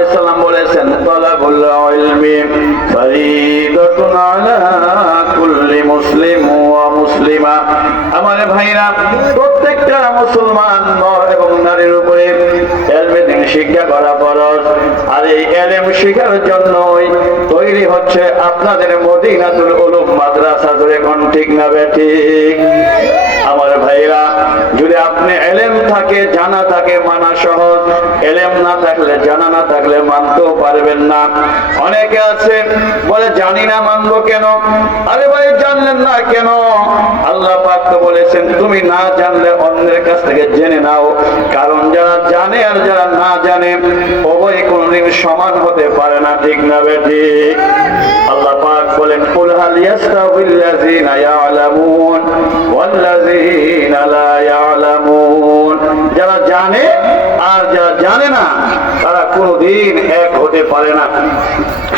আলাইহি সাল্লাম বলেছেন, তালাবুল ইলমি ফরিদাতুন আলা কুল্লি মুসলিম ওয়া মুসলিমা। আমার ভাইরা, প্রত্যেকটা মুসলমান নর এবং নারীর উপরে ইলমে দ্বীন শিক্ষা করা ফরজ। আর এই ইলম শিখার জন্যই তৈরি হচ্ছে আপনাদের মদিনাতুল উলুম মাদ্রাসা। ধরে কোন ঠিক না বেঠিক? আমার ভাইরা, যদি আপনি ইলম থাকে, জানা থাকে, মানা সহজ। ইলম না থাকলে, জানা না থাকলে মানতেও পারবেন না। অনেকে আছে বলে জানি না, মানবো কেন? আরে ভাই, জানলেন না কেন? আল্লাহ পাক তো বলেছেন তুমি না জানলে অন্যের কাছ থেকে জেনে নাও। কারণ যারা জানে আর যারা না জানে উভয় কোনদিন সমান হতে পারে না। ঠিক না বেঠিক? আল্লাহ পাক বলেন, কুল হাল ইয়াস্তাউিল্লাযীনা ইয়ালামুন ওয়াল্লাযীনা লা ইয়ালামুন। যারা জানে আর যারা জানে না তারা কোনদিন এক হতে পারে না।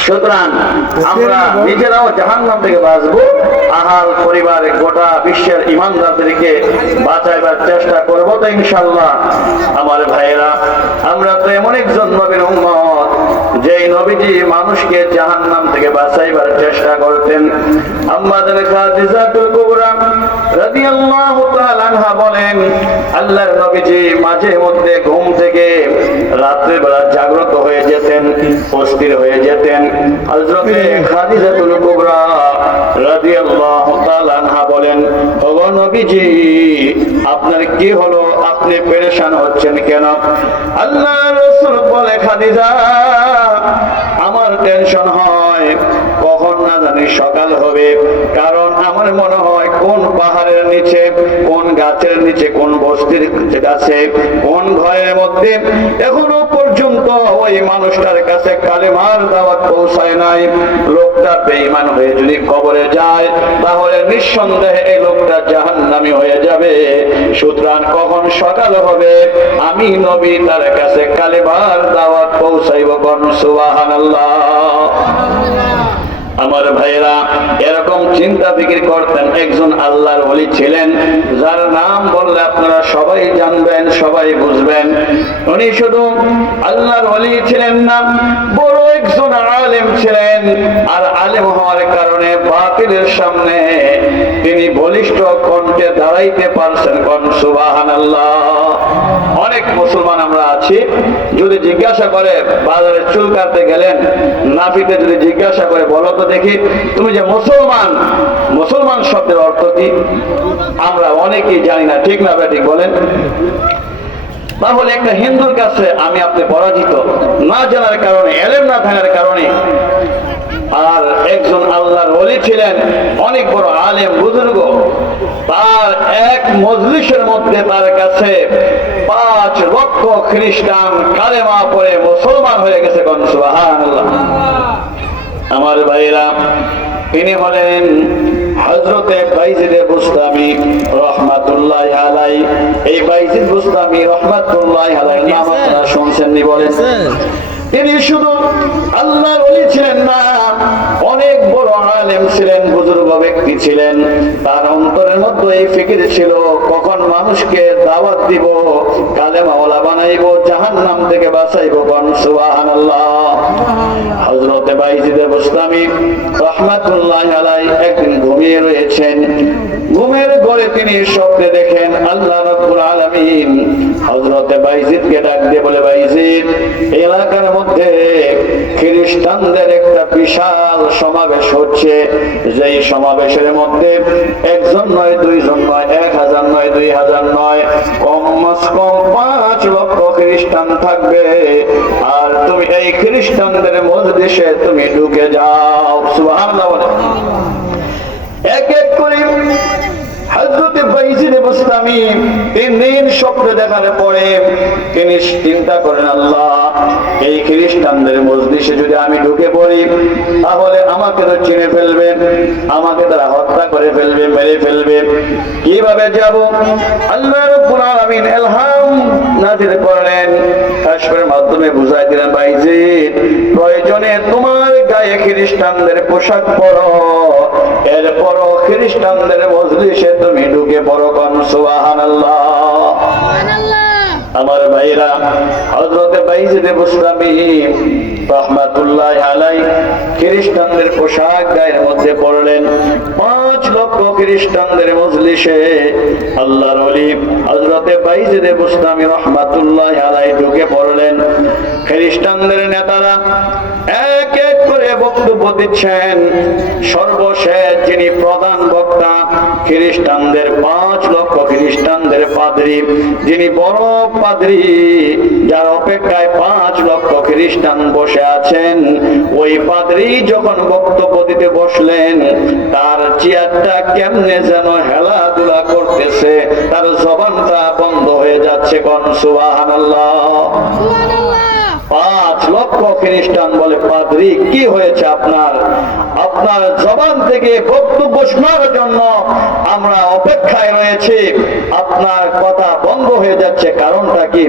সুতরাং আমরা নিজেরাও জাহান্নাম থেকে বাঁচবো, আহাল পরিবারে গোটা বিশ্বের ইমানদারদেরকে বাঁচাইবার চেষ্টা করবো তো ইনশাআল্লাহ। আমার ভাইয়েরা, আমরা তো এমন একজন নবীর উম্মত যেই নবীজি মানুষকে জাহান্নাম থেকে বাঁচাইবার চেষ্টা করতেন। আম্মা জানে খাদিজাতুল কুবরা রাদিয়াল্লাহু তাআলা আনহা বলেন, আল্লাহর নবীজি মাঝে মধ্যে ঘুম থেকে রাত্রে বেলা জাগ্রত হয়ে যেতেন, অস্থির হয়ে যেতেন। হযরতে খাদিজাতুল কুবরা রাদিয়াল্লাহু তাআলা আনহা বলেন, ওগো নবীজি, আপনার কি হলো? আপনি পেরেশান হচ্ছেন কেন? আল্লাহর রাসূল বলে, খাদিজা, আমার টেনশন হয় কখন না জানি সকাল হবে। কারণ আমার মনে হয় কোন পাহাড়ের নিচে, কোন গাছের নিচে, কোন বস্তির কাছে, কোন ঘরের মধ্যে এখনো পর্যন্ত ওই মানুষটার কাছে কালেমার দাওয়াত পৌঁছায় নাই। লোকটা বেঈমান হয়ে যদি কবরে যায় তাহলে নিঃসন্দেহে এই লোকটা জাহান্নামী হয়ে যাবে। সুতরাং কখন সকাল হবে আমি নবী তার কাছে কালেমার দাওয়াত পৌঁছাইব। কোন সুবহানাল্লাহ। আমার ভাইরা, এরকম চিন্তা ফিকির করতেন একজন আল্লাহর ওলি ছিলেন, যার নাম বললে আপনারা সবাই জানবেন, সবাই বুঝবেন। উনি শুধু আল্লাহর ওলি ছিলেন না, বড় একজন আলেম ছিলেন। আর আলেম হওয়ার কারণে বাতিলের সামনে তিনি বলিষ্ঠ কণ্ঠে দাঁড়াইতে পারছেন। কোন সুবহানাল্লাহ। অনেক মুসলমান আমরা আছি, যদি জিজ্ঞাসা করে বাজারে চুল কাটতে গেলেন, নাপিতে যদি জিজ্ঞাসা করে, বলো তো দেখি তুমি যে মুসলমান, মুসলমান শব্দের অর্থ কি? আমরা অনেকেই জানি না। ঠিক না বেঠিক বলেন? তাহলে একটা হিন্দুর কাছে আমি আপনি পরাজিত, না জানার কারণে, ইলম না থাকার কারণে। আর একজন আল্লাহর ওলি ছিলেন, অনেক বড় আলেম বুজুর্গ, তার এক মজলিসের মধ্যে তার কাছে 5 লক্ষ খ্রিস্টান কালেমা পড়ে মুসলমান হয়ে গেছে। কোন সুবহানাল্লাহ। আমার ভাইরা, তিনি হলেন হযরতে বাইজিদ বুস্তামি রাহমাতুল্লাহি আলাইহি। এই বাইজিদ বুস্তামি রাহমাতুল্লাহি আলাইহি নাম আপনারা শুনছেন নি? বলেন। তিনি শুধু আল্লাহর ওলি ছিলেন না, অনেক বড় আলেম ছিলেন, বুজুর্গ ব্যক্তি ছিলেন। তার অন্তরের মধ্যে এই ফিকির ছিল, কখন মানুষকে দাওয়াত দিব, কালেমাওয়ালা বানাইব, জাহান্নাম থেকে বাঁচাইব। কোন সুবহানাল্লাহ। হযরতে বাইজিদ বুস্তামি রাহমাতুল্লাহি আলাইহি একদিন ঘুমিয়ে রয়েছেন। ঘুমের ঘরে তিনি স্বপ্নে দেখেন আল্লাহ রাব্বুল আলামিন হযরতে বাইজিদকে ডাক দিয়ে বলে, বাইজিদ, এলাকার মধ্যে খ্রিস্টানদের একটা বিশাল সমাবেশ হচ্ছে। যেই সমাবেশের মধ্যে একজন নয়, দুইজন নয়, 1000 নয়, 2000 নয়, কমস কম 5 লক্ষ খ্রিস্টান থাকবে। আর তুমি এই খ্রিস্টানদের মজলিসে তুমি ঢুকে যাও। সুবহানাল্লাহ। এক এক করে হযরতে বাইজিদ বুস্তামি 3 দিন স্বপ্ন দেখার পরে তিনি চিন্তা করেন, আল্লাহ, এই খ্রিস্টানদের মজলিসে যদি আমি ঢুকে পড়ি তাহলে আমাকে তো চিনে ফেলবে, আমাকে তারা হত্যা করে ফেলবে, মেরে ফেলবে। কিভাবে যাব? আল্লাহ রাব্বুল আলামিন ইলহাম নাযিল করলেন, কাশফের মাধ্যমে বুঝাই দিলেন, বাইজিদ, প্রয়োজনে তোমার গায়ে খ্রিস্টানদের পোশাক পরো, এরপরও খ্রিস্টানদের মজলিসে তুমি ঢুকে পড়ো। কোন সুবহানাল্লাহ। আমার ভাইরা, হযরতে বাইজিদ বুস্তামি রহমাতুল্লাহ আলাইহি খ্রিস্টানদের পোশাক গায়ের মধ্যে পরলেন। 5 লক্ষ খ্রিস্টানদের মজলিসে আল্লাহর ওলি হযরতে বাইজিদ বুস্তামি রহমাতুল্লাহ আলাইহি ঢুকে পড়লেন। খ্রিস্টানদের নেতারা এক এক করে বক্তব্য দিচ্ছেন। সর্বশেষ যিনি প্রধান বক্তা, খ্রিস্টানদের 5 লক্ষ খ্রিস্টানদের পাদ্রী, যিনি বড় পাদ্রী, যার অপেক্ষায় 5 লক্ষ খ্রিস্টান বসে আছেন, ওই পাদ্রী যখন বক্তব্য দিতে বসলেন, তার চেয়ারটা কেমনে যেন হেলাধুলা করতেছে, তার জবানটা বন্ধ হয়ে যাচ্ছে। কোন সুবহানাল্লাহ। 5 লক্ষ খ্রিস্টান বলে, পাদ্রী কি হয়েছে আপনার? আপনার জবান থেকে বক্তব্য শোনার জন্য আমরা অপেক্ষায় রয়েছি, আপনার কথা বন্ধ হয়ে যাচ্ছে, কারণটা কি?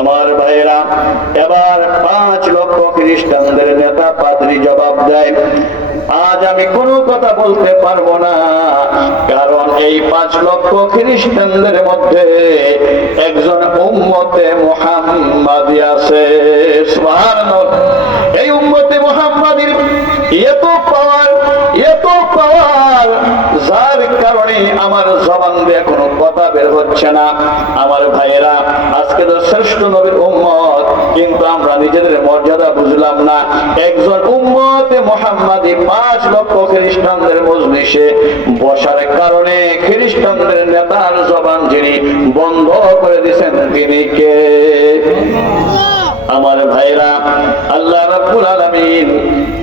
আমার ভাইয়েরা, এবার 5 লক্ষ খ্রিস্টানদের নেতা পাদ্রী জবাব দেয়, আজ আমি কোনো কথা বলতে পারবো না, কারণ এই 5 লক্ষ খ্রিস্টানদের মধ্যে একজন উম্মতে মুহাম্মাদী আছে। সুবহানাল্লাহ। এই উম্মতে মুহাম্মাদীর এত পাওয়ার, যার কারণে আমার জবান দিয়ে কোনো কথা বের হচ্ছে না। আমার ভাইয়েরা, আজকে তো শ্রেষ্ঠ নবীর উম্মত, কিন্তু আমরা নিজেদের মর্যাদা বুঝলাম না। একজন উম্মতে মুহাম্মাদী 5 লক্ষ খ্রিস্টানদের মজলিসে বসার কারণে খ্রিস্টানদের নেতার জবান যিনি বন্ধ করে দিয়েছেন, তিনি কে? আমার ভাইরা, আল্লাহ রাব্বুল আলামিন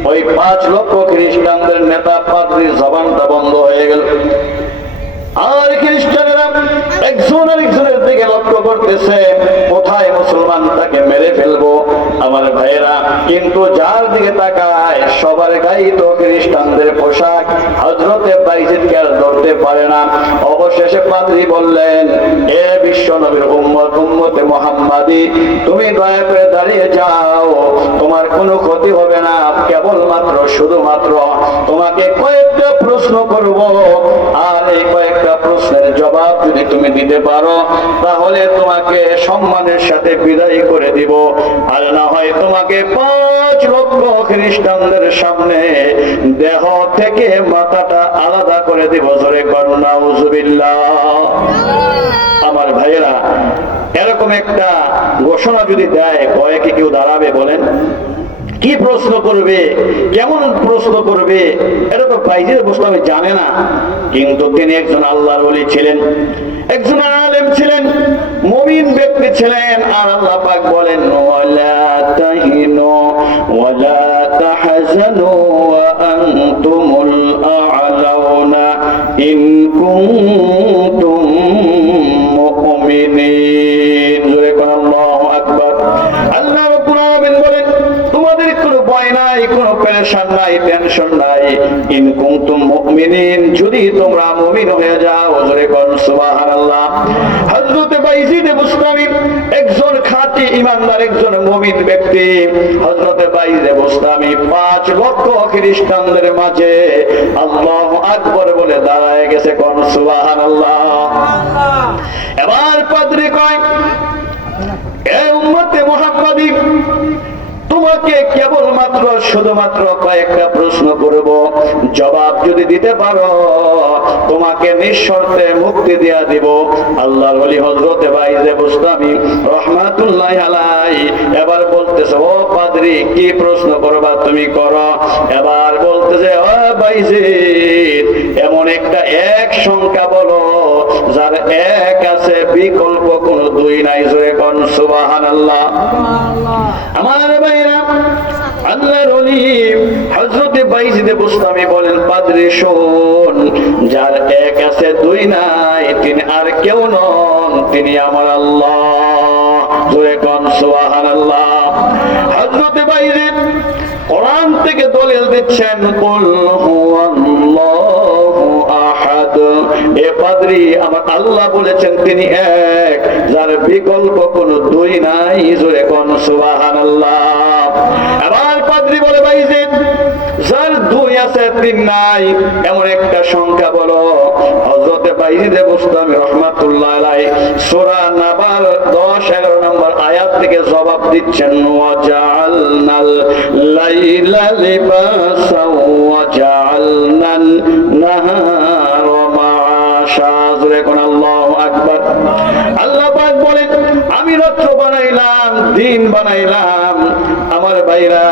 ওই 5 লক্ষ খ্রিস্টানদের নেতা পাদ্রীর জবানটা বন্ধ হয়ে গেল। আর খ্রিস্টানেরা একজন আরেকজনের দিকে লক্ষ্য করতেছে, কোথায় মুসলমান তাকে মেরে ফেলবো। আমার ভাইয়েরা, কিন্তু যার দিকে তাকায় সবার গায়ে তো খ্রিস্টানদের পোশাক, হযরতে বাইজিদকে আর ধরতে পারে না। অবশেষে পাদ্রী বললেন, এ বিশ্ব নবীর উম্মত, উম্মতে মুহাম্মাদী, তুমি দয়া করে দাঁড়িয়ে যাও, তোমার কোনো ক্ষতি হবে না, কেবলমাত্র শুধুমাত্র তোমাকে কয়েকটা প্রশ্ন করব, আর এই কয়েকটা প্রশ্নের জবাব যদি তুমি দিতে পারো, তাহলে তোমাকে সম্মানের সাথে বিদায় করে দিব, আর না হয় তোমাকে 5 লক্ষ খ্রিস্টানদের সামনে দেহ থেকে মাথাটা আলাদা করে দিব। জোরে করুন নাউজুবিল্লাহ। আমার ভাইয়েরা, এরকম একটা ঘোষণা যদি দেয়, ভয়ে কি কেউ দাঁড়াবে বলেন? কি প্রশ্ন করবে, কেমন প্রশ্ন করবে, এটা তো বাইজিদ বুস্তামি জানে না। কিন্তু তিনি একজন আল্লাহর ওলি ছিলেন, একজন আলেম ছিলেন, মুমিন ব্যক্তি ছিলেন। আর আল্লাহ পাক বলেন, ওয়ালা তাহিনু ওয়ালা তাহজানু ওয়া আনতুমুল আ'লাউনা ইন কুনতুম মুমিনিন। জোরে কোন আল্লাহু আকবার। আল্লাহ রাব্বুল আলামিন বলেন, তোমাদের কোনো ভয় নাই, কোনো পেরেশান নাই, টেনশন নাই, ইন কুনতুম মুমিনিন, যদি তোমরা মুমিন হয়ে যাও। জোরে কোন সুবহানাল্লাহ। হযরত বাইজিদ বুস্তামি একজন খাঁটি ঈমানদার, একজন মুমিন ব্যক্তি। হযরত বাইজিদ বুস্তামি 5 লক্ষ খ্রিস্টানদের মাঝে আল্লাহু আকবার বলে দাঁড়ায় গেছে। কোন সুবহানাল্লাহ। এবার পাদ্রী কয়, এ উম্মতে মুহাম্মাদী, তোমাকে কেবলমাত্র শুধুমাত্র কয়েকটা প্রশ্ন করব, জবাব যদি দিতে পারো, তোমাকে নিঃশর্তে মুক্তি দিয়া দিব। আল্লাহর ওলি হযরতে বাইজিদ বুস্তামি রহমাতুল্লাহি আলাইহি এবার বলতেছে, ও পাদ্রী, কি প্রশ্ন করবা তুমি করো। এবার বলতেছে, ও বাইজিদ, এমন একটা এক সংখ্যা বলো যার এক আছে, বিকল্প কোনো দুই নাই। জোরে কোন সুবহানাল্লাহ। আমার ভাইরা, আল্লাহর ওলি হযরতে বাইজিদ বুস্তামি বলেন, পাদ্রী শোন, যার এক আছে দুই নাই, তিনি আর কেউ নন, তিনি আমার আল্লাহ। জোরে কোন সুবহানাল্লাহ। হযরতে বাইজিদ কোরআন থেকে দলিল দিচ্ছেন, কুল হুয়াল্লাহু আহাদ। এ পাদ্রী, আমার আল্লাহ বলেছেন তিনি এক, যার বিকল্প কোনো দুই নাই। জোরে কোন সুবহানাল্লাহ। এবার পাদ্রী বলে, বাইজিদ, যার দুই আছে দিন নাই এমন একটা সংখ্যা বলো। হযরতে বাইজিদ বুস্তামি রাহমাতুল্লাহ আলাইহি সূরা নাবার 10-11 নম্বর আয়াত থেকে জবাব দিচ্ছেন, ওয়া জাআলনাল লাইলা লিবাসাও ওয়া জাআলনান নাহারা মাআশা। জোরে কোন আল্লাহু আকবার। আল্লাহ পাক বলেন, আমি রাত্র বানাইলাম, দিন বানাইলাম। আমার ভাইরা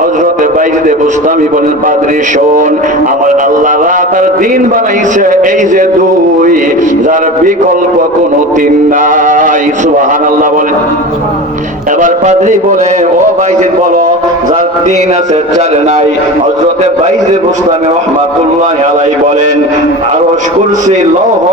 হযরতে বাইজিদ বুস্তামি বলেন, পাদ্রী শোন, আমার আল্লাহ রাত আর দিন বানাইছে এই যে দুই, যার বিকল্প কোনো তিন নাই। সুবহানাল্লাহ বলেন। এবার পাদ্রী বলে, ও বাইজিদ বলো, যার তিন আছে চার নাই। হযরতে বাইজিদ বুস্তামি রাহমাতুল্লাহ আলাইহি বলেন, আরশ কুরসি লৌহ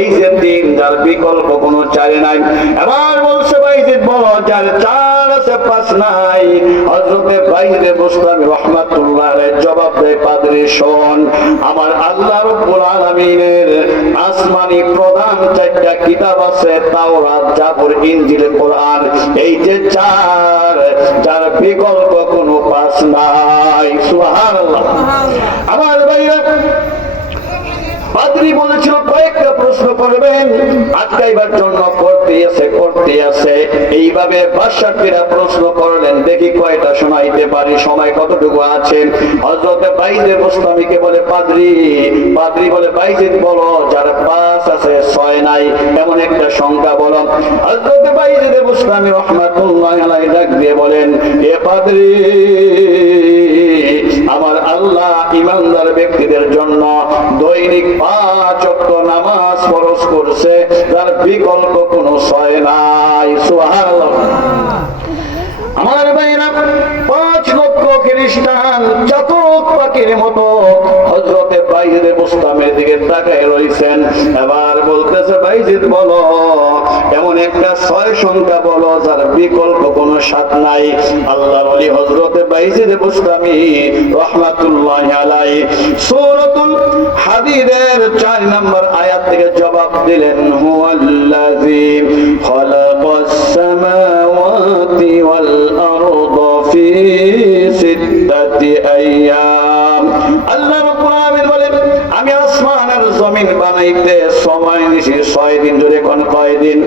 এই যে তিন, যার বিকল্প কোনো চার নাই। এবার বলছে বাইজিদ বলো, যার চার আছে পাঁচ নাই। হযরতে বাইজিদ বুস্তামি রাহমাতুল্লাহ আলাইহি জবাব দেয়, পাদ্রী শোন, আমার আল্লাহ রাব্বুল আলামিনের আসমানি প্রধান চারটা কিতাব আছে, তাওরাত, জাবুর, ইনজিল, কোরআন। এই যে চার, যার বিকল্প কোনো পাঁচ নাই। সুবহানাল্লাহ। আমার ভাইরা, পাদ্রী বলেছিল কয়েকটা প্রশ্ন করবেন, আটকাইবার জন্য করতে আছে। এইভাবে 62টা প্রশ্ন করলেন, দেখি কয়টা শোনাইতে পারি, সময় কতটুকু আছে। হযরতে বাইজিদ বুস্তামিকে বলে, পাদ্রী বলে, বাইজিদ বলো, যার 5 আছে 6 নাই এমন একটা সংখ্যা বলো। হযরতে বাইজিদ বুস্তামি রাহমাতুল্লাহ আলাইহি ডাক দিয়ে বলেন, এ পাদ্রী, আমার আল্লাহ ঈমানদার ব্যক্তিদের জন্য দৈনিক 5 ওয়াক্ত নামাজ ফরজ করছে, যার বিকল্প কোনো 6 নাই। সুবহানাল্লাহ। আমার ভাইরা, 5 লক্ষ খ্রিস্টান চাতক পাখির মতো হযরতে বাইজিদ বুস্তামের দিকে তাকায় রইছেন। এবার বলতেছে, বাইজিদ বলো, এমন একটা 6 সংখ্যা বলো, যার বিকল্প কোনো 7 নাই। আল্লাহর ওলি হযরতে বাইজিদ বুস্তামি রাহমাতুল্লাহ আলাইহি সূরাতুল হাদীদের 4 নম্বর আয়াত থেকে জবাব দিলেন, হুয়াল্লাযী খালাকাস সামাওয়াতি ওয়াল আরদা ফি 6 আইয়াম। আল্লাহ রাব্বুল আলামিন বলেন, আমি আসমান আর জমিন বানাইতে সময় নিয়েছি 6 দিন। ধরে কোন কয় দিন?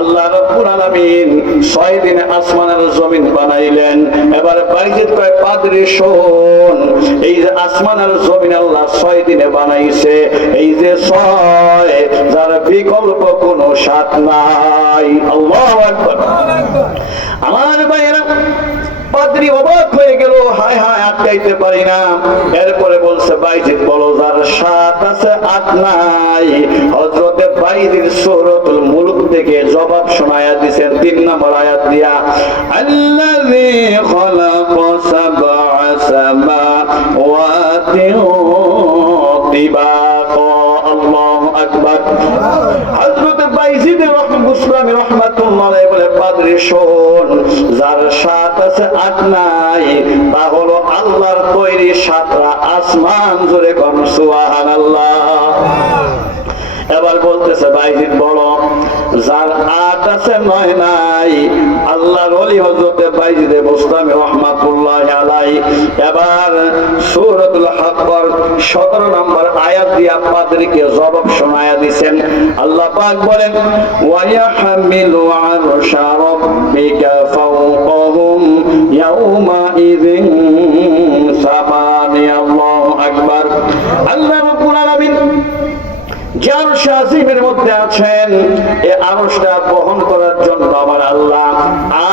আল্লাহ রাব্বুল আলামিন 6 দিনে আসমান আর জমিন বানাইলেন। এবার বাইজিদ কয়, পাদ্রী শোন, এই যে আসমান আর জমিন আল্লাহ 6 দিনে বানাইছে, এই যে 6, যার বিকল্প কোনো 7 নাই। আল্লাহু আকবার। আমার ভাইরা, পাদ্রী অবাক হয়ে গেল, হায় হায়, আটকাইতে পারি না। এরপরে বলছে, বাইজিদ বলো, যার 7 আছে 8 নাই। হযরতে বাইজিদ সূরাতুল মুলক থেকে জবাব শোনায়া দিয়েছেন 3 নম্বর আয়াত দিয়া, আল্লাযী খালাকা সাবআ সামাওয়াতি তিবাকা। আল্লাহু আকবার। হযরতে বাইজিদ বুস্তামি রাহমাতুল্লাহ আলাইহি বলে, পাদ্রী শোন, যার 7 আছে 8 নাই, তা হলো আল্লাহর তৈরি 7টা আসমান। জোরে কোন সুবহানাল্লাহ। এবার বলতেছে, বাইজিদ বলো, যার 8 আছে 9 নাই। আল্লাহর ওলি হযরতে বাইজিদ বুস্তামি রাহমাতুল্লাহ আলাইহি এবার সূরাতুল হাক্কর 17 নম্বর আয়াত দিয়া পাদ্রীকে জবাব শোনায়া দিবেন। আল্লাহ পাক বলেন, ওয়া ইয়াহমিলু আরশা রাব্বিকা ফাওকাহুম ইয়াওমা ইযিন সামানিয়া। আল্লাহু আকবার। আল্লাহ রাব্বুল আলামিন যে আরশ আজিমের মধ্যে আছেন, এই আরশটা বহন করার জন্য আমার আল্লাহ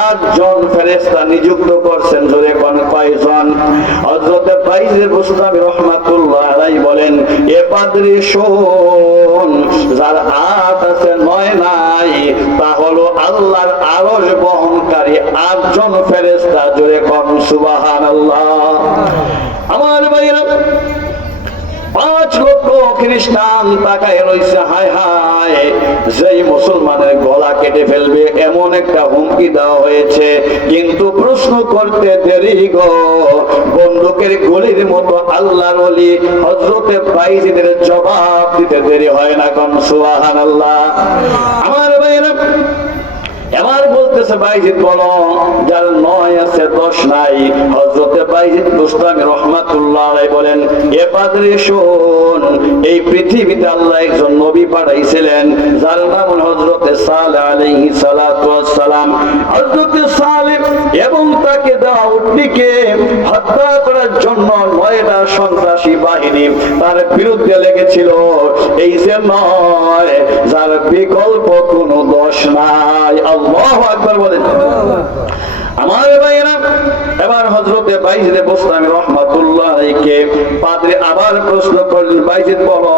8 জন ফেরেশতা নিযুক্ত করছেন। জোরে কোন কয়জন? হযরতে বাইজিদ বুস্তামি রাহমাতুল্লাহ আলাইহি বলেন, এ পাদ্রী শোন, যার 8 আছে 9 নাই, তা হলো আল্লাহর আরশ বহনকারী 8 জন ফেরেশতা। জোরে কোন সুবহানাল্লাহ। আমার ভাইরা, 5 লক্ষ খ্রিস্টান তাকায় রইছে, হায় হায়, যেই মুসলমানের গলা কেটে ফেলবে এমন একটা হুমকি দেওয়া হয়েছে। কিন্তু প্রশ্ন করতে দেরি গো, বন্দুকের গুলির মতো আল্লাহর ওলি হযরতে বাইজিদের জবাব দিতে দেরি হয় না। কোন সুবহানাল্লাহ। আমার ভাইরা, এবার বলতেছে, বাইজিদ বলো, যার 9 আছে 10 নাই। হযরতে বাইজিদ বুস্তামি রাহমাতুল্লাহ আলাইহি বলেন, এ পাদ্রী শোন, এই পৃথিবীতে আল্লাহ একজন নবী পাঠাইছিলেন যার নাম হযরত সালেহ আলাইহিস সালাতু ওয়াস সালাম। হযরত সালেহ এবং তাকে দেওয়া উটনীকে হত্যা করার জন্য 9টা সন্ত্রাসী বাহিনী তার বিরুদ্ধে লেগেছিল। এই যে নয় যার বিকল্প কোনো দোষ নাই। আল্লাহু আকবার বলেন। আমার ভাইরা, এবার হযরতে বাইজিদ বুস্তামি রাহমাতুল্লাহ আলাইহিকে পাদ্রী আবার প্রশ্ন করলেন, বাইজিদ বলো,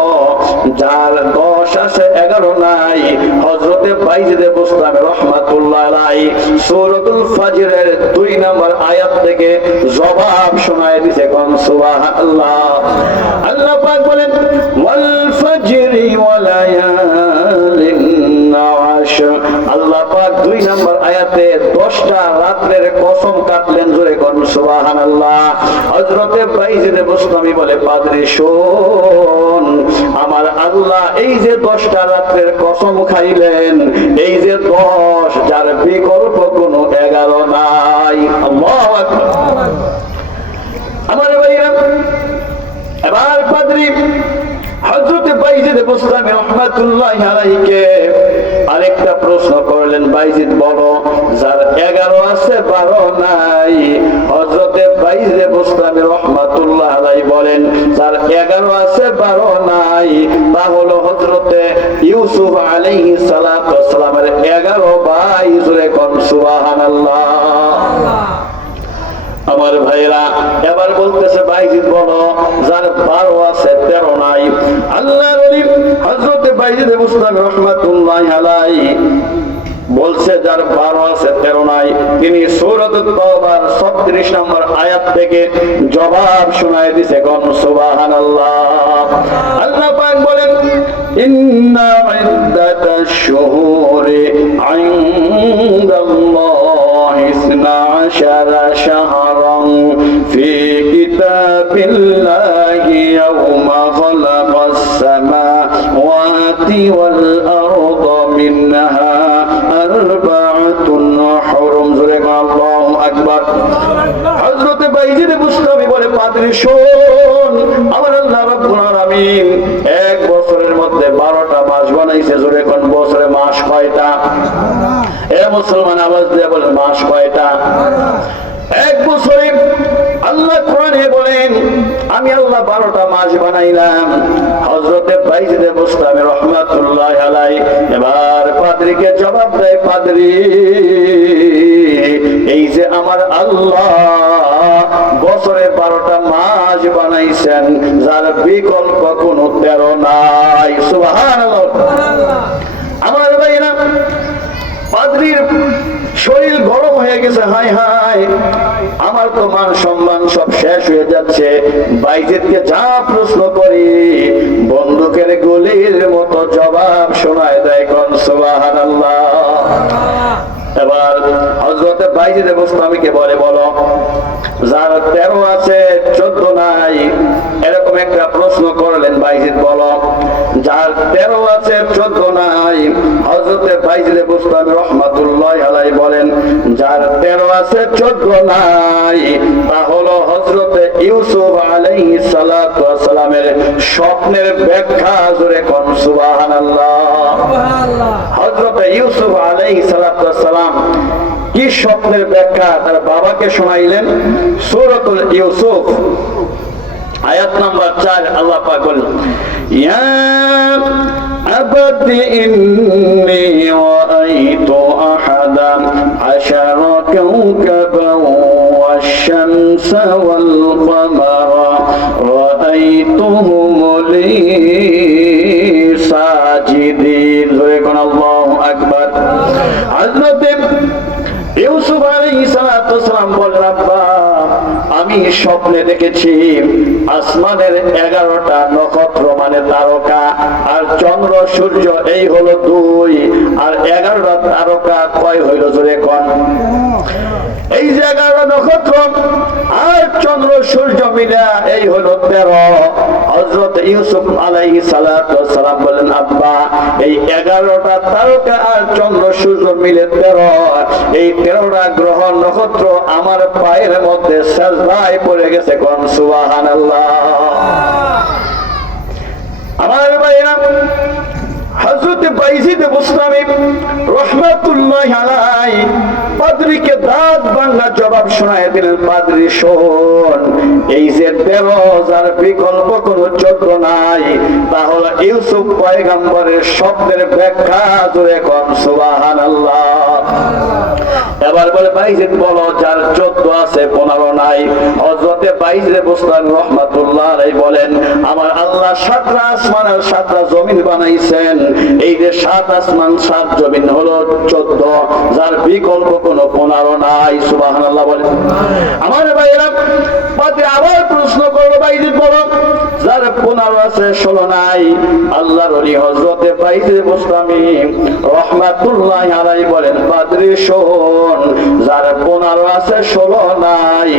যার 10 আছে 11 নাই। হযরতে বাইজিদ বুস্তামি রাহমাতুল্লাহ আলাইহি সূরাতুল ফাজরের 2 নম্বর আয়াত থেকে জবাব শোনায় দিয়েছে। কোন সুবহানাল্লাহ। আল্লাহ পাক বলেন, ওয়াল ফাজরি ওয়া লায়ালিন আশর। আল্লাহ পাক 2 নম্বর আয়াতে 10টা রাতের কসম কাটলেন। জোরে কোন সুবহানাল্লাহ। হযরতে বাইজিদ বুস্তামি বলে, পাদ্রী শোন, আমার আল্লাহ এই যে 10টা রাতের কসম খাইলেন, এই যে 10 যার বিকল্প কোনো 11 নাই। আল্লাহু আকবার। আমার ভাইরা, এবার পাদ্রী হযরতে বাইজিদ বুস্তামি রাহমাতুল্লাহ আলাইহিকে আরেকটা প্রশ্ন করলেন, বাইজিদ বলো, যার 11 আছে 12 নাই। হযরতে বাইজিদ বুস্তামি রাহমাতুল্লাহ আলাইহি বলেন, যার 11 আছে 12 নাই তা হলো হযরতে ইউসুফ আলাইহিস সালাতু ওয়াস সালামের 11 ভাই। জোরে কোন সুবহানাল্লাহ। আমার ভাইরা, এবার বলতেছে, বাইজিদ বলো, যার 12 আছে 13 নাই। আল্লাহর ওলি হযরতে বাইজিদ বুস্তামি রাহমাতুল্লাহ আলাইহি বলছে, যার 12 আছে 13 নাই। তিনি সূরাতুত তাওবার 36 নম্বর আয়াত থেকে জবাব শোনায় দিয়েছে। কোন সুবহানাল্লাহ। আল্লাহ পাক বলেন, ইন্না ইদ্দাতাশ শুহুরি ইনদাল্লাহি 12 শাহরান ফি কিতাবিল্লাহি ইয়াওমা খালাকাস সামাওয়াতি ওয়াল আরদা মিনহা আরবাআতুন হুরুম। জোরে আল্লাহু আকবার। হযরতে বাইজিদ বুস্তামি বলে, পাদ্রী শোন, আমার আল্লাহ রাব্বুল আলামিন 1 বছরের মধ্যে 12টা মাস বানাইছে। জোরে কোন বছরে মাস কয়টা? এ মুসলমান আওয়াজ দিয়ে বলেন, মাস কয়টা? 1 বছরে আল্লাহ কোরআনে বলেন, আমি আল্লাহ 12টা মাস বানাইলাম। হযরতে বাইজিদ বুস্তামি রাহমাতুল্লাহ আলাইহি এবার পাদ্রীকে জবাব দেয়, পাদ্রী, এই যে আমার আল্লাহ বছরে 12টা মাস বানাইছেন, যার বিকল্প কোনো 13 নাই। সুবহানাল্লাহ। আমার ভাইরা, পাদ্রীর শরীর গরম হয়ে গেছে। হায় হায়, আমার তো মান সম্মান সব শেষ হয়ে যাচ্ছে। বাইজিদকে যা প্রশ্ন করি বন্দুকের গুলির মতো জবাব শোনায় দেয়। কোন সুবহানাল্লাহ। এবার হযরতে বাইজিদ বুস্তামিকে বলে, বলো, যার 13 আছে 14 নাই। এরকম একটা প্রশ্ন করলেন। বাইজিদ বলো, যার 13 আছে 14 নাই। হযরতে বাইজিদ বুস্তামি রাহমাতুল্লাহ আলাইহি বলেন, যার 13 আছে 14 নাই তা হলো হযরতে ইউসুফ আলাইহিস সালাতু ওয়াস সালামের স্বপ্নের ব্যাখ্যা। জোরে কোন সুবহানাল্লাহ। হযরতে ইউসুফ আলাইহিস সালাতু ওয়াস সালাম কি স্বপ্নের ব্যাখ্যা তার বাবাকে শোনাইলেন। সূরাতুল ইউসুফ আয়াত নাম্বার 4 আল্লাহ পাক বলেন, ইয়া আবাদি ইন্নী রাআইতু আহাদান আশারা কাওকাবান ওয়াশ-শামসা ওয়াল কামারা রাআইতুহুম লি সাজিদিন। জোরে কোন আল্লাহু আকবার। হযরত ইউসুফ আলাইহিস সালাতু ওয়াস সালাম বলেন, আব্বা, আমি স্বপ্নে দেখেছি আসমানের 11টা নক্ষত্র মানে তারকা, আর চন্দ্র সূর্য এই হলো 2, আর 11টা তারকা কয় হইল? জোরে কোন। এই যে 11 নক্ষত্র আর চন্দ্র সূর্য মিলা এই হলো 13। হযরত ইউসুফ আলাইহিস সালাতু ওয়াস সালাম বলেন, আব্বা এই 11টা তারকা আর চন্দ্র সূর্য মিলে 13, এই 13টা গ্রহ নক্ষত্র আমার পায়ের মধ্যে সাজদায় পড়ে গেছে। কোন সুবহানাল্লাহ। আমার ভাইরা, হযরত বাইজিদ বুস্তামি রাহমাতুল্লাহি আলাইহি পাদ্রীকে দাঁত ভাঙা জবাব শোনায় দিলেন, পাদ্রী শোন, এই যে 13 যার বিকল্প কোনো যোগ্য নাই, তাহলে ইউসুফ পয়গম্বরের শব্দের ব্যাখ্যা জোরে কোন সুবহানাল্লাহ। এবার বলে, বাইজিদ বলো যার 14 আছে 15 নাই। হযরতে বাইজিদ বুস্তামি রাহমাতুল্লাহ আলাইহি বলেন, আমার আল্লাহ 7টা আসমান আর 7টা জমিন বানাইছেন, এই যে 7 আসমান 7 জমিন হলো 14, যার বিকল্প কোনো 15 নাই। সুবহানাল্লাহ বলেন। আমার ভাইরা, পাদ্রী আবার প্রশ্ন করলো, বাইজিদ বলো যার 15 আছে 16 নাই। আল্লাহর ওলি হযরতে বাইজিদ বুস্তামি রাহমাতুল্লাহি আলাইহি বলেন, পাদ্রী শোন, যার 15 আছে 16 নাই,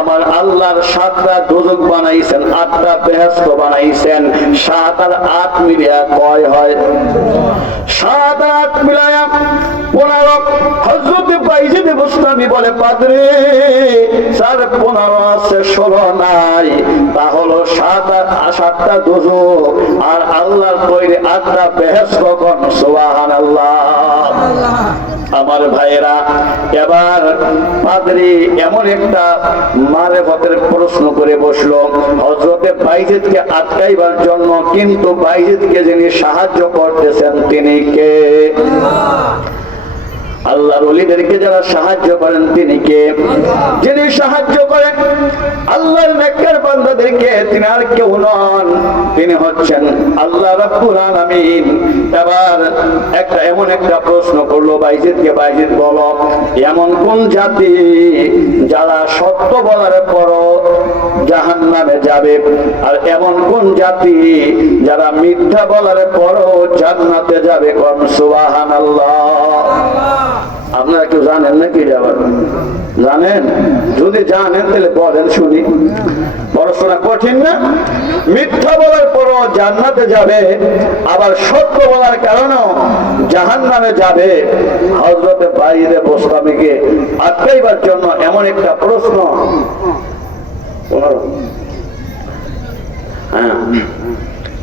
আমার আল্লাহর 7টা দোজখ বানাইছেন, 8টা বেহেশত বানাইছেন। 7 আর 8 মিলিয়া কয় হয়? 7 আর 8 মিলায়া 15। হযরতে বাইজিদ বুস্তামি বলে, পাদ্রী যার 15 আছে 16 নাই, তাহলে 7টা দোজখ আর আল্লাহর তৈরি 8টা বেহেশত। কোন সুবহানাল্লাহ। আমার ভাইরা, এবার পাদ্রী এমন একটা মারেফতের প্রশ্ন করে বসলো হযরতে বাইজিদকে আটকাইবার জন্য, কিন্তু বাইজিদকে যিনি সাহায্য করতেছেন তিনি কে? আল্লাহর ওলিদেরকে যারা সাহায্য করেন তিনি কে? যিনি সাহায্য করেন আল্লাহর নেককার বান্দাদেরকে, তিনি আর কেউ নন, তিনি হচ্ছেন আল্লাহ রাব্বুল আলামিন। এবার এমন একটা প্রশ্ন করলো বাইজিদকে, বাইজিদ বলো এমন কোন জাতি যারা সত্য বলার পরও জাহান্নামে যাবে, আর এমন কোন জাতি যারা মিথ্যা বলার পরও জান্নাতে যাবে? কোন সুবহানাল্লাহ। আপনারা কেউ জানেন নাকি? জানেন? যদি জানেন তাহলে বলেন শুনি। পড়াশোনা কঠিন না? মিথ্যা বলার পরও জান্নাতে যাবে, আবার সত্য বলার কারণেও জাহান্নামে যাবে। হযরতে বাইজিদ বুস্তামিকে আটকাইবার জন্য এমন একটা প্রশ্ন,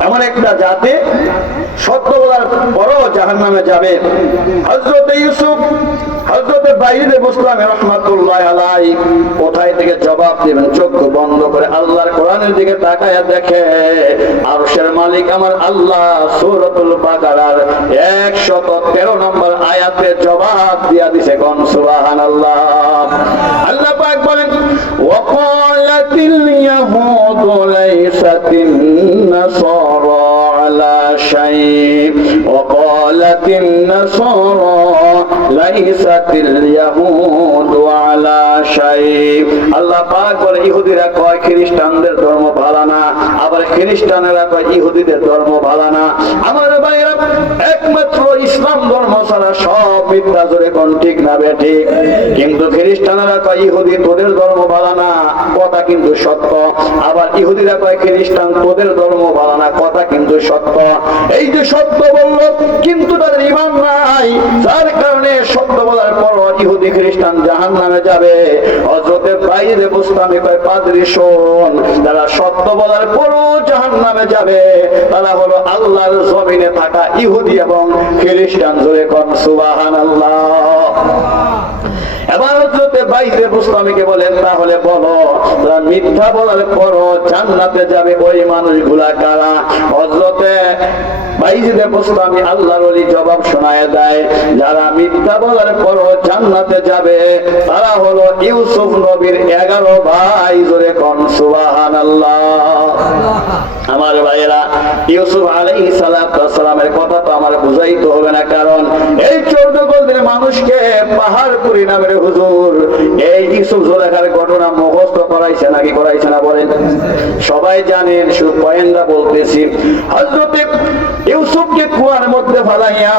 এমন একটা জাতি সত্য বলার পরও জাহান্নামে যাবে। হযরতে ইউসুফ, হযরতে বাইজিদ বুস্তামি রাহমাতুল্লাহি আলাইহি কোথায় থেকে জবাব দিবেন? চোখ বন্ধ করে আল্লাহর কোরআনের দিকে তাকায়া দেখে, আরশের মালিক আমার আল্লাহ সূরাতুল বাকারার 113 নম্বর আয়াতে জবাব দিয়া দিছে। কোন সুবহানাল্লাহ। আল্লাহ পাক বলেন, ওয়াকালাতিল ইয়াহুদু লাইসাতিন নাসারা আলা শাইء ওয়াকালাতিন নাসারা লাইসাতিল ইয়াহুদু আলা শাইء। আল্লাহ পাক বলে, ইহুদিরা কয় খ্রিস্টানদের ধর্ম ভালো না, আবার খ্রিস্টানেরা কয় ইহুদিদের ধর্ম ভালো না। আমার ভাইরা, একমাত্র ইসলাম ধর্ম ছাড়া সব মিথ্যা। জোরে কোন ঠিক না বেঠিক? কিন্তু খ্রিস্টানেরা কয় ইহুদি তোদের ধর্ম ভালো না, কথা কিন্তু সত্য। আবার ইহুদিরা কয় খ্রিস্টান তোদের ধর্ম ভালো না, কথা কিন্তু সত্য। এই যে সত্য বলল, কিন্তু তাদের ঈমান নাই, যার কারণে সত্য বলার পর ইহুদি খ্রিস্টান জাহান্নামে যাবে। হযরতে বাইজিদ বুস্তামি কয়, পাদ্রী শোন, যারা সত্য বলার পরও জাহান্নামে যাবে তারা হলো আল্লাহর জমিনে থাকা ইহুদি এবং খ্রিস্টান। জোরে কোন সুবহানাল্লাহ। এবার হযরতে বাইজিদ বুস্তামিকে বলেন, তাহলে বলো যারা মিথ্যা বলার পরও জান্নাতে যাবে ওই মানুষগুলা কারা? হযরতে বাইজিদ বুস্তামি আল্লাহর ওলি জবাব শোনায় দেয়, যারা মিথ্যা বলার পরও জান্নাতে যাবে তারা হলো ইউসুফ নবীর 11 ভাই। জোরে কোন সুবহানাল্লাহ। আমার ভাইয়েরা, ইউসুফ আলাইহিস সালামের কথা তো আমার বুঝাইতে হবে না, কারণ এই 14 গোত্রের মানুষকে পাহাড় পুরি নামের হুজুর এই ইউসুফ জুলেখার ঘটনা মুখস্থ করাইছে নাকি করাইছে না বলেন? সবাই জানেন, শুধু পয়েন্টটা বলতেছি। হযরতে ইউসুফকে কুয়ার মধ্যে ফালাইয়া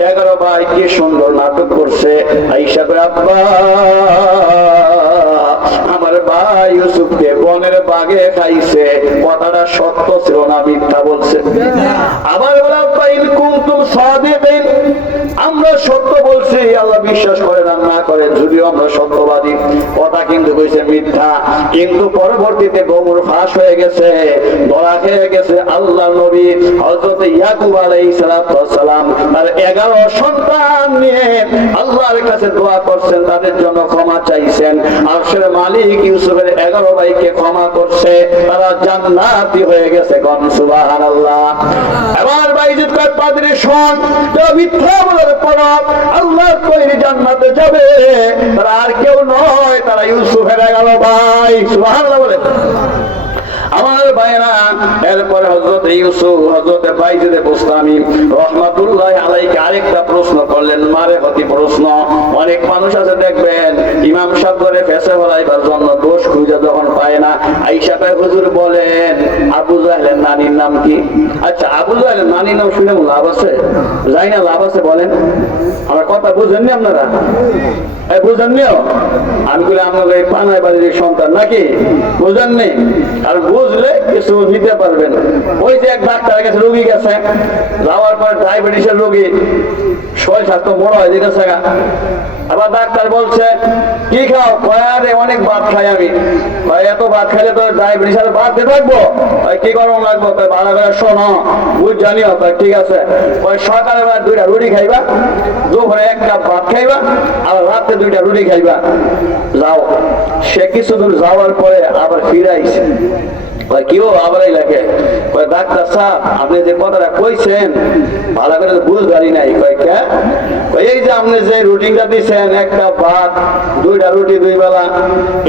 11 ভাই কি সুন্দর নাটক করছে। আয়েশা কয়, আব্বা আমার ভাই ইউসুফকে বনের বাগে খাইছে, কথাটা সত্য ছিল না মিথ্যা বলছে? আবার বলা পাইল কুনতুম সাদিকিন, আমরা সত্য বলছি, আল্লাহ বিশ্বাস করেন আর না করেন, যদিও আমরা সত্যবাদী, কথা কিন্তু কইছে মিথ্যা। কিন্তু পরবর্তীতে গোমর ফাঁস হয়ে গেছে, ধরা খেয়ে গেছে। আল্লাহ নবী হযরত ইয়াকুব আলাইহিস সালাম তার 11 সন্তান নিয়ে আল্লাহর কাছে দোয়া করছেন, তাদের জন্য ক্ষমা চাইছেন। আরশের মালিক ইউসুফের 11 ভাইকে ক্ষমা করছে, তারা জান্নাতি হয়ে গেছে। কোন সুবহানাল্লাহ। এবার বাইজিদ কয় পাদ্রী শোন, যারা মিথ্যা বলার পর আল্লাহর তৈরি জান্নাতে যাবে তারা আর কেউ নয়, তারা ইউসুফের 11 ভাই। সুবহানাল্লাহ বলে আমার ভাইরা। এরপরে হযরত ইউসুফ হযরত বাইজিদ বুস্তামি রাহমাতুল্লাহি আলাইহি আরেকটা প্রশ্ন করলেন, মারেফতি প্রশ্ন। অনেক মানুষ আছে দেখবেন ইমাম সাহেব করে ফেসে হলাইবার জন্য দোষ খুঁজে যখন পায় না, আয়েশা কয় হুজুর বলেন আবু জাহলের নানির নাম কি? আচ্ছা, আবু জাহলের নানির নাম শুনে লাভ আছে? যাই না লাভ আছে? বলেন। আমার কথা বুঝেননি আপনারা? বুঝেননি? আমি বলি আপনাদের এই পানাই বাড়ির সন্তান নাকি? বুঝেননি? আর বুঝলে কিছু নিতে পারবেন। ওই যে এক ডাক্তারের কাছে রোগী গেছে, যাওয়ার পর ডায়াবেটিসের রোগী, শরীর স্বাস্থ্য বড় হয়ে যেতেছে। আবার ডাক্তার বলছে কি খাও? কয়ারে অনেক ভাত খাই আমি। এত ভাত খাইলে তো ডায়াবেটিস আর ভাত দিয়ে থাকবো, কি গরম লাগবো? ভালো করে শোনো, বুঝ জানিও। ঠিক আছে, সকালে 2টা রুটি খাইবা, দুপুরে 1 কাপ ভাত খাইবা, আর রাতে 2টা রুটি খাইবা। যাও। সে কিছু দূর যাওয়ার পরে আবার ফিরে আইছে। কি আবার লাগে? ডাক্তার সাহেব আপনি যে কথাটা কইছেন ভালো করে বুঝবারই নাই। এই যে আপনি যে রুটিনটা দিচ্ছেন, 1 কাপ ভাত, 2টা রুটি 2 বেলা,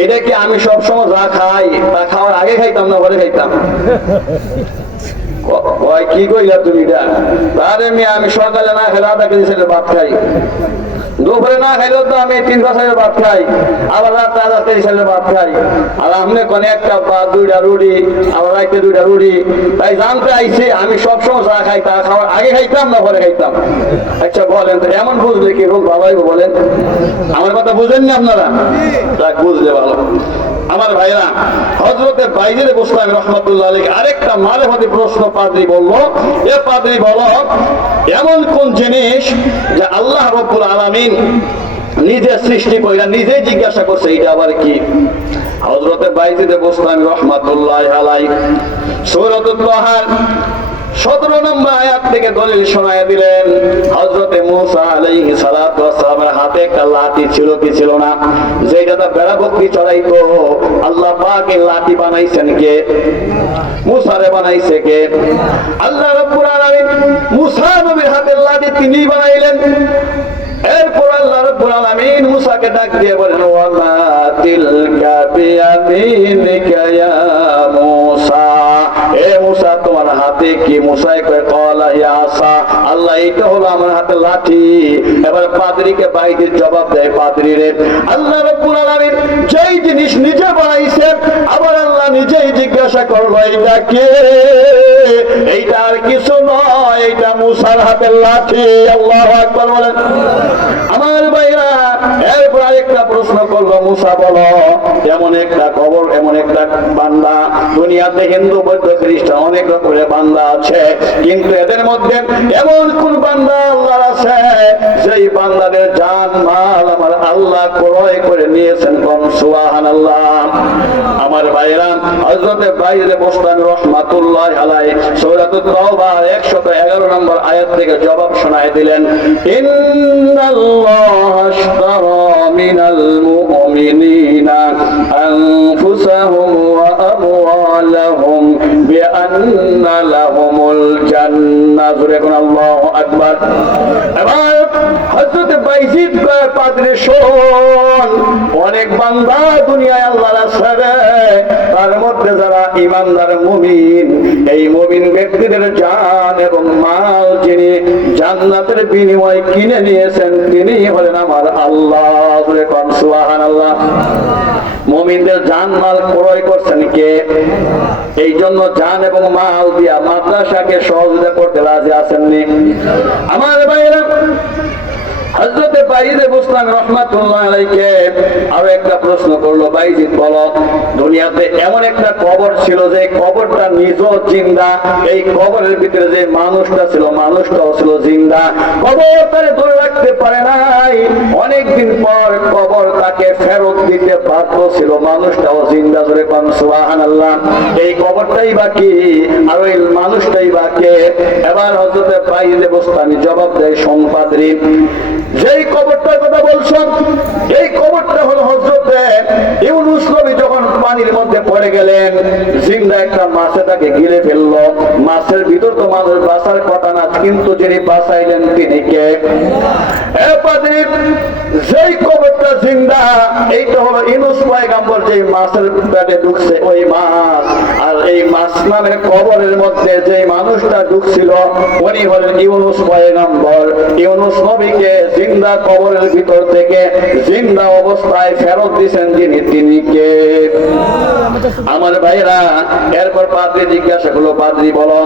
এটা কি আমি সবসময় যা খাই তা খাওয়ার আগে খাইতাম না পরে খাইতাম? কি কইলা তুমি এটা? আরে আমি সকালে না খেলে 1/2 কেজি ভাত খাই, দুপুরে না খাইলেও তো আমি 3 বছরের ভাত খাই, আবার রাত 1/2 কেজি ভাত খাই। আর আপনি কোন 1 কাপ ভাত, 2টা রুটি, আবার রাইতে 2টা রুটি। তাই জানতে আইছি আমি সবসময় যা খাই তা খাওয়ার আগে খাইতাম না পরে খাইতাম। আচ্ছা বলেন তো এমন বুঝলে কি রোগ ভালো হইব? বলেন। আমার কথা বুঝেননি আপনারা? যাক, বুঝলে ভালো। আমার ভাইরা, হযরতে বাইজিদ বুস্তামি রাহমাতুল্লাহি আলাইহি আরেকটা মারেফতি প্রশ্ন পাদ্রী বলল, এ পাদ্রী বলো এমন কোন জিনিস যে আল্লাহ রাব্বুল আলামিন নিজে সৃষ্টি কইরা নিজেই জিজ্ঞাসা করছে এটা আবার কি? হযরতে বাইজিদ বুস্তামি রাহমাতুল্লাহি আলাইহি সূরাতুত তাহার 17 নম্বর আয়াত থেকে দলিল শোনায় দিলেন। হযরতে মূসা আলাইহিস সালাতু ওয়াস সালামের হাতে একটা লাঠি ছিল কি ছিল না? যেটা তা বেড়া ভক্তি চড়াইতো। আল্লাহ পাক এই লাঠি বানাইছেন কে? মূসারে বানাইছে কে? আল্লাহ রাব্বুল আলামিন মূসা নবীর হাতের লাঠি তিনি বানাইলেন। এরপর আল্লাহ রাব্বুল আলামিন মূসাকে ডাক দিয়ে বলেন, ওয়া মা তিলকা বিয়ামিনিকা ইয়া মূসা, এ মূসা তোমার হাতে কি? মূসা কয় ক্বালা ইয়া আসা, আল্লাহ এটা হলো আমার হাতে লাঠি। এবার পাদ্রীকে বাইজিদ জবাব দেয়, পাদ্রী রে আল্লাহ রাব্বুল আলামিন যেই জিনিস নিজে বানাইছেন আবার আল্লাহ নিজেই জিজ্ঞাসা করলো এইটা কে? এইটা আর কিছু নয়, এইটা মূসার হাতের লাঠি। আল্লাহু আকবার বলেন। আমার ভাইরা, এরপর আরেকটা প্রশ্ন করলো, মূসা বলো এমন একটা খবর, এমন একটা বান্দা, দুনিয়াতে হিন্দু বৌদ্ধ খ্রিস্টান অনেক রকমের বান্দা আছে, কিন্তু এদের মধ্যে এমন কোন বান্দা আল্লাহ আছে যেই বান্দাদের জান মাল আমার আল্লাহ ক্রয় করে নিয়েছেন? কোন সুবহানাল্লাহ। আমার ভাইরা, হযরতে বাইজিদ বুস্তামি রাহমাতুল্লাহি আলাইহি সূরাতুত তাওবা 111 নম্বর আয়াত থেকে জবাব শোনায় দিলেন, ইন্নাল্লাহা আশতারা মিনাল মুমিনিনা আনফুসাহুম ওয়া আমওয়ালাহুম বিআন্না লাহুমুল জান্নাহ। জোরে কোন আল্লাহু আকবার। এবার হযরতে বাইজিদ পাদ্রী শোন, অনেক বান্দা দুনিয়ায় আল্লাহর রাস্তায়, তার মধ্যে যারা ঈমানদার মুমিন, এই মুমিন ব্যক্তিদের জান এবং মাল যিনি জান্নাতের বিনিময়ে কিনে নিয়েছেন তিনি হলেন আমার আল্লাহ। জোরে কোন সুবহানাল্লাহ। মুমিনদের জান মাল ক্রয় করছেন কে? এই জন্য জান এবং মাল দিয়া মাদ্রাসাকে সহযোগিতা করতে রাজি আছেননি? আমার ভাইরা, হযরতে বাইজিদ বুস্তামি রাহমাতুল্লাহ আলাইহি আরো একটা প্রশ্ন করলো, বাইজিদ বলো, দুনিয়াতে এমন একটা কবর ছিল যে কবরটা নিজেও জিন্দা, এই কবরের ভিতরে যে মানুষটা ছিল মানুষটাও ছিল জিন্দা, কবর তারে ধরে রাখতে পারে নাই, অনেকদিন পর কবর তাকে ফেরত দিতে বাধ্য ছিল, মানুষটাও জিন্দা। জোরে কোন সুবহানাল্লাহ। এই কবরটাই বাকি আর ওই মানুষটাই বাকি। এবার হযরতে বাইজিদ বুস্তামি জবাব দেয়, সম্পাদরি যেই কবরটার কথা বলছো এই কবরটা হলো হযরতে ইউনূস নবী যখন পানির মধ্যে পড়ে গেলেন, জিন্দা একটা মাছে তাকে গিলে ফেললো, মাছের ভিতর তো মানুষ বাঁচার কথা না, কিন্তু যিনি বাঁচাইলেন তিনি কে? যেই কবরটা জিন্দা এইটা হলো ইউনূস পয়গম্বর যে মাছের পেটে ঢুকছে ওই মাছ, আর এই মাছ নামের কবরের মধ্যে যে মানুষটা ঢুকছিল উনি হলেন ইউনূস পয়গম্বর। ইউনূস নবীকে জিন্দা কবরের ভিতর থেকে জিন্দা অবস্থায় ফেরত দিয়েছেন যিনি, তিনি কে? আমার ভাইরা, এরপর পাদ্রী জিজ্ঞাসা করলো, পাদ্রী বলো,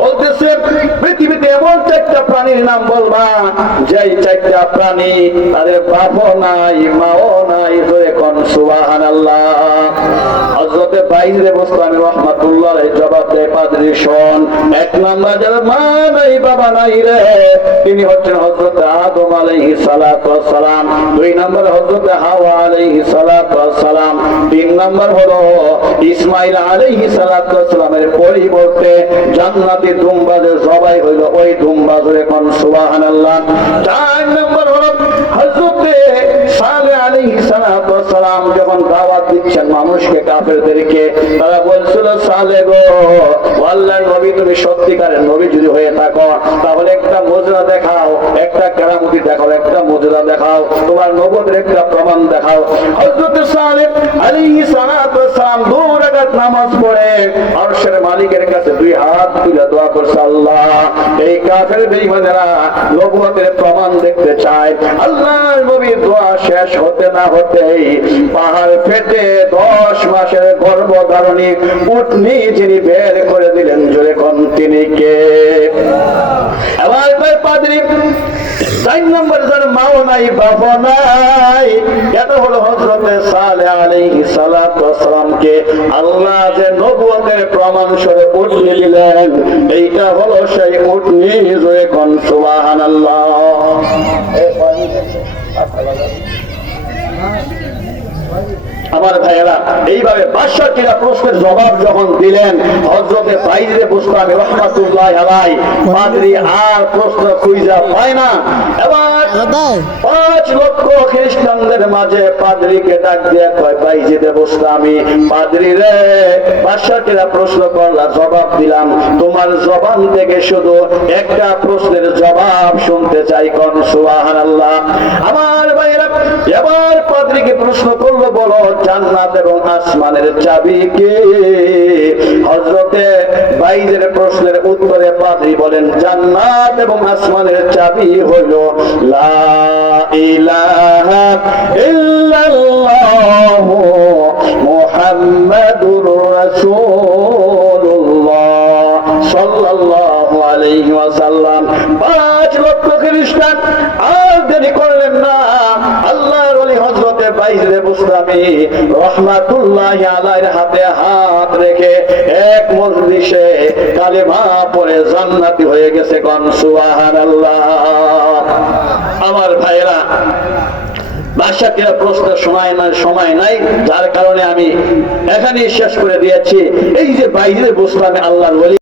বলতেছে পৃথিবীতে এমন চারটা প্রাণীর নাম বলবা যেই চারটা প্রাণী তাদের বাপও নাই মাও নাই। জোরে কোন সুবহানাল্লাহ। হযরতে বাইজিদ বুস্তামি রাহমাতুল্লাহ আলাইহি জবাব দেয়, পাদ্রী শোন, এক নাম্বার যার মা নাই বাবা নাই রে তিনি হচ্ছেন হযরতে আদম আলাইহিস সালাতু ওয়াস সালাম, দুই নাম্বার হযরতে হাওয়া আলাইহিস সালাতু ওয়াস সালাম, তিন নাম্বার হলো ইসমাঈল আলাইহিস সালাতু ওয়াস সালামের পরিবর্তে জান্নাতি দুম্বা যে জবাই হইল ওই দুম্বা। জোরে কোন সুবহানাল্লাহ। চার নাম্বার হলো হযরতে সালেহ আলাইহিস সালাতু ওয়াস সালাম যখন দাওয়াত দিচ্ছেন মানুষকে, কাফেরদেরকে, তারা বলছিল, সালেহ গো, আল্লাহর নবী তুমি সত্যিকারের নবী যদি হয়ে থাকো তাহলে একটা মুজরা দেখাও, একটা কেরামতি দেখাও, একটা মুজরা দেখাও, তোমার নবুয়তের একটা প্রমাণ দেখাও। হযরতে সালেহ আলাইহিস সালাতু ওয়াস সালাম 2 রাকাত নামাজ পড়ে আরশের মালিকের কাছে 2 হাত তুলে দোয়া করছে, আল্লাহ এই কাফের বেঈমানেরা নবুয়তের প্রমাণ দেখতে চায়। আল্লাহর নবীর দোয়া শেষ হতে না হতেই পাহাড় ফেটে 10 মাসের গর্ভধারণী উটনি যিনি বের করে দিলেন। জোরে কোন তিনি কে? এবার পাদ্রী 4 নম্বর যার মাও নাই বাবা নাই, এটা হলো হযরতে সালেহ আলাইহিস সালাতু ওয়াস সালামকে আল্লাহ যে নবুয়তের প্রমাণ স্বরূপ উটনি দিলেন, এইটা হলো সেই উটনি। জোরে কোন সুবহানাল্লাহ। আমার ভাইয়েরা, এইভাবে 62টা প্রশ্নের জবাব যখন দিলেন হযরতে বাইজিদ বুস্তামি রাহমাতুল্লাহ আলাইহি, পাদ্রী আর প্রশ্ন খুঁজে পায় না। এবার 5 লক্ষ খ্রিস্টানদের মাঝে পাদ্রীকে ডাক দিয়ে কয়, বাইজিদ বুস্তামি, পাদ্রী রে 62টা প্রশ্ন করলা, জবাব দিলাম, তোমার জবান থেকে শুধু একটা প্রশ্নের জবাব শুনতে চাই। কোন সুবহানাল্লাহ। আমার ভাইয়েরা, এবার পাদ্রীকে প্রশ্ন করলো, বলো জান্নাত এবং আসমানের চাবি কে? হযরতে বাইজিদের প্রশ্নের উত্তরে পাদ্রী বলেন, জান্নাত এবং আসমানের চাবি হইল লা ইলাহা ইল্লাল্লাহু মুহাম্মাদুর রাসূলুল্লাহ সাল্লাল্লাহু আলাইহি ওয়াসাল্লাম। 5 লক্ষ খ্রিস্টান আর দেরি করলেন না, আল্লাহর ওলি হযরতে বাইজিদ বুস্তামি রাহমাতুল্লাহি আলাইহির হাতে হাত রেখে এক মজলিসে কালেমা পড়ে জান্নাতি হয়ে গেছে। কোন সুবহানাল্লাহ। আমার ভাইরা, 62টা প্রশ্ন সময় নাই, যার কারণে আমি এখানেই শেষ করে দিয়েছি। এই যে বাইজিদ বুস্তামি আল্লাহর ওলি